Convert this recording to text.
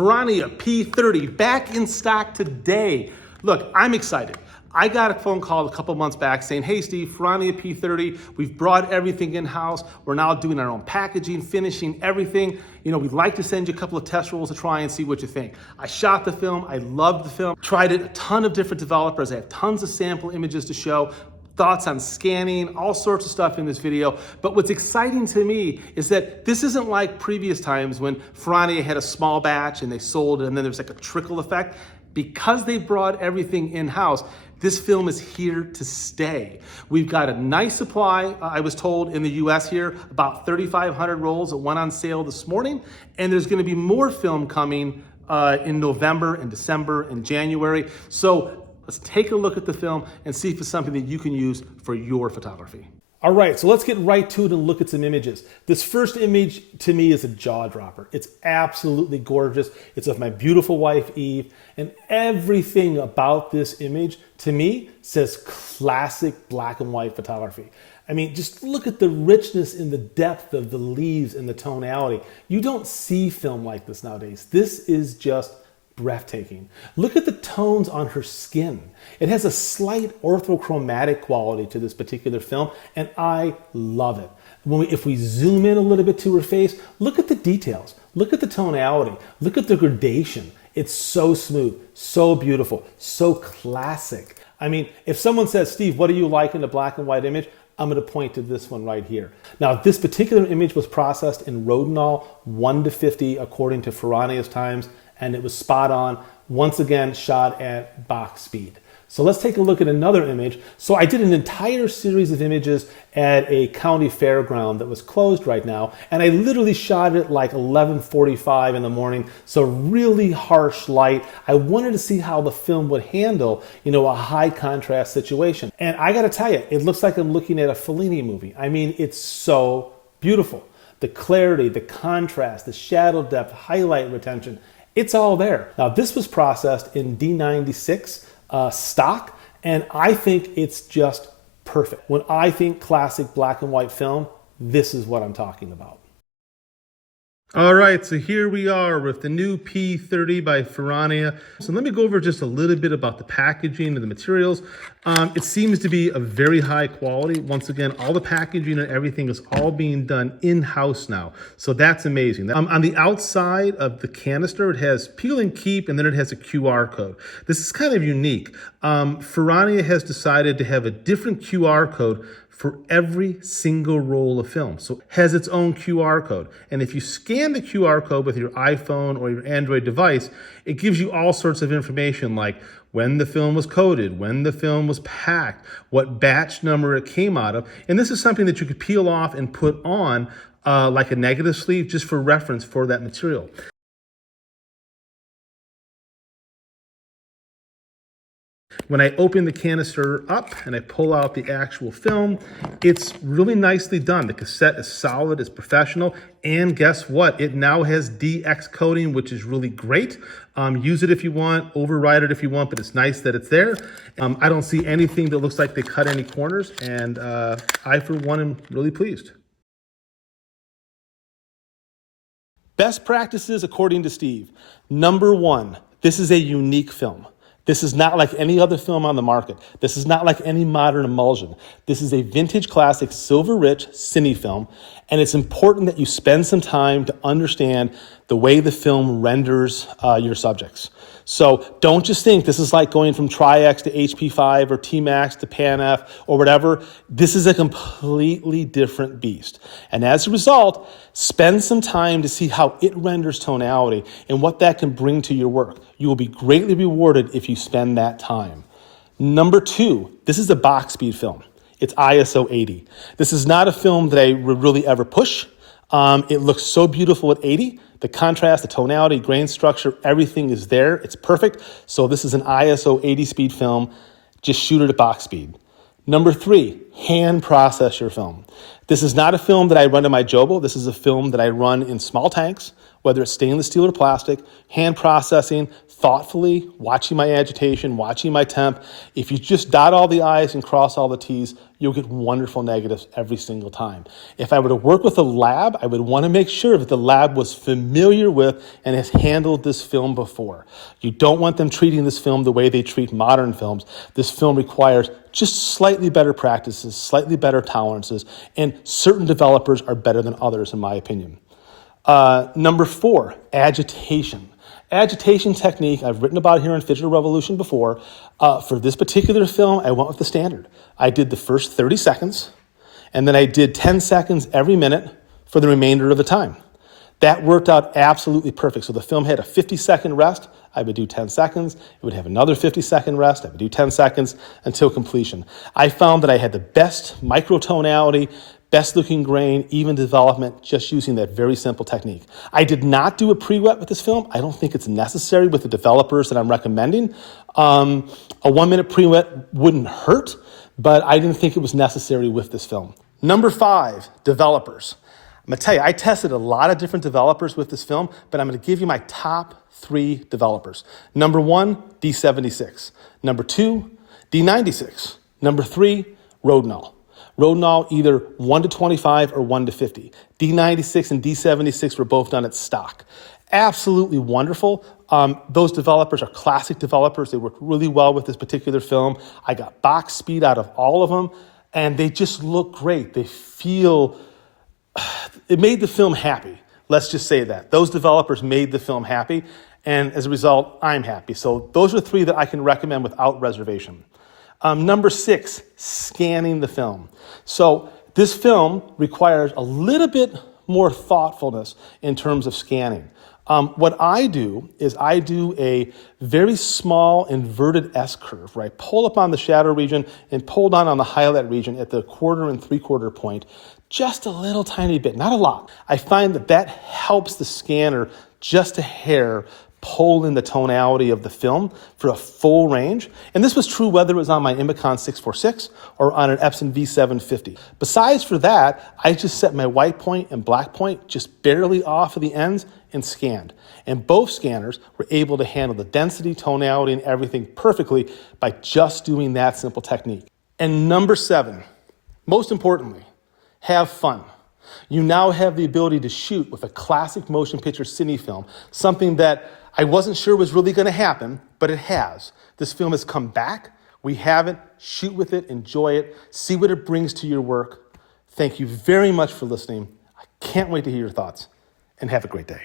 Ferrania P30 back in stock today. Look, I'm excited. I got a phone call a couple months back saying, hey Steve, Ferrania P30, we've brought everything in-house. We're now doing our own packaging, finishing, everything. You know, we'd like to send you a couple of test rolls to try and see what you think. I shot the film, I loved the film, tried it, a ton of different developers. I have tons of sample images to show, thoughts on scanning, all sorts of stuff in this video. But what's exciting to me is that this isn't like previous times when Ferrania had a small batch and they sold it and then there's like a trickle effect. Because they brought everything in-house, this film is here to stay. We've got a nice supply, I was told, in the US here, about 3,500 rolls that went on sale this morning, and there's gonna be more film coming in November and December and January. So let's take a look at the film and see if it's something that you can use for your photography. All right, so let's get right to it and look at some images. This first image to me is a jaw dropper. It's absolutely gorgeous. It's of my beautiful wife, Eve, and everything about this image to me says classic black and white photography. I mean, just look at the richness and the depth of the leaves and the tonality. You don't see film like this nowadays. This is just breathtaking. Look at the tones on her skin. It has a slight orthochromatic quality to this particular film, and I love it. If we zoom in a little bit to her face, look at the details. Look at the tonality. Look at the gradation. It's so smooth, so beautiful, so classic. I mean, if someone says, Steve, what do you like in the black and white image? I'm going to point to this one right here. Now, this particular image was processed in Rodinal 1:50 according to Ferrania's times, and it was spot on, once again shot at box speed. So let's take a look at another image. So I did an entire series of images at a county fairground that was closed right now, and I literally shot it like 11:45 in the morning, so really harsh light. I wanted to see how the film would handle, you know, a high contrast situation. And I gotta tell you, it looks like I'm looking at a Fellini movie. I mean, it's so beautiful. The clarity, the contrast, the shadow depth, highlight retention, it's all there. Now, this was processed in D96 stock, and I think it's just perfect. When I think classic black and white film, this is what I'm talking about. All right, so here we are with the new P30 by Ferrania. So let me go over just a little bit about the packaging and the materials. It seems to be a very high quality. Once again, all the packaging and everything is all being done in-house now. So that's amazing. On the outside of the canister, it has peel and keep, and then it has a QR code. This is kind of unique. Ferrania has decided to have a different QR code for every single roll of film. So it has its own QR code. And if you scan the QR code with your iPhone or your Android device, it gives you all sorts of information like when the film was coated, when the film was packed, what batch number it came out of. And this is something that you could peel off and put on like a negative sleeve just for reference for that material. When I open the canister up and I pull out the actual film, it's really nicely done. The cassette is solid, it's professional, and guess what? It now has DX coding, which is really great. Use it if you want, override it if you want, but it's nice that it's there. I don't see anything that looks like they cut any corners, and I, for one, am really pleased. Best practices according to Steve. Number one, this is a unique film. This is not like any other film on the market. This is not like any modern emulsion. This is a vintage classic, silver-rich cine film, and it's important that you spend some time to understand the way the film renders your subjects. So don't just think this is like going from Tri-X to HP5 or T-Max to Pan-F or whatever. This is a completely different beast. And as a result, spend some time to see how it renders tonality and what that can bring to your work. You will be greatly rewarded if you spend that time. Number two, this is a box speed film. It's ISO 80. This is not a film that I would really ever push. It looks so beautiful at 80. The contrast, the tonality, grain structure, everything is there. It's perfect. So this is an ISO 80 speed film. Just shoot it at box speed. Number three, hand process your film. This is not a film that I run in my Jobo. This is a film that I run in small tanks whether it's stainless steel or plastic, hand processing, thoughtfully, watching my agitation, watching my temp. If you just dot all the I's and cross all the T's, you'll get wonderful negatives every single time. If I were to work with a lab, I would want to make sure that the lab was familiar with and has handled this film before. You don't want them treating this film the way they treat modern films. This film requires just slightly better practices, slightly better tolerances, and certain developers are better than others, in my opinion. Number 4, agitation. Agitation technique, I've written about it here in Figital Revolution before. For this particular film, I went with the standard. I did the first 30 seconds, and then I did 10 seconds every minute for the remainder of the time. That worked out absolutely perfect. So the film had a 50-second rest. I would do 10 seconds. It would have another 50-second rest. I would do 10 seconds until completion. I found that I had the best microtonality, best looking grain, even development, just using that very simple technique. I did not do a pre-wet with this film. I don't think it's necessary with the developers that I'm recommending. A 1-minute pre-wet wouldn't hurt, but I didn't think it was necessary with this film. Number 5, developers. I'm gonna tell you, I tested a lot of different developers with this film, but I'm gonna give you my top 3 developers. Number 1, D76. Number 2, D96. Number 3, Rodinal. Rodinal either 1 to 25 or 1 to 50. D96 and D76 were both done at stock. Absolutely wonderful. Those developers are classic developers. They work really well with this particular film. I got box speed out of all of them, and they just look great. They feel, it made the film happy. Let's just say that. Those developers made the film happy, and as a result, I'm happy. So those are 3 that I can recommend without reservation. Number 6, scanning the film. So this film requires a little bit more thoughtfulness in terms of scanning. What I do is I do a very small inverted S-curve, right? Pull up on the shadow region and pull down on the highlight region at the 1/4 and 3/4 point, just a little tiny bit, not a lot. I find that that helps the scanner just a hair pull in the tonality of the film for a full range. And this was true whether it was on my Imicon 646 or on an Epson V750. Besides for that, I just set my white point and black point just barely off of the ends and scanned. And both scanners were able to handle the density, tonality, and everything perfectly by just doing that simple technique. And number 7, most importantly, have fun. You now have the ability to shoot with a classic motion picture cine film, something that I wasn't sure was really going to happen, but it has. This film has come back. We have it. Shoot with it. Enjoy it. See what it brings to your work. Thank you very much for listening. I can't wait to hear your thoughts, and have a great day.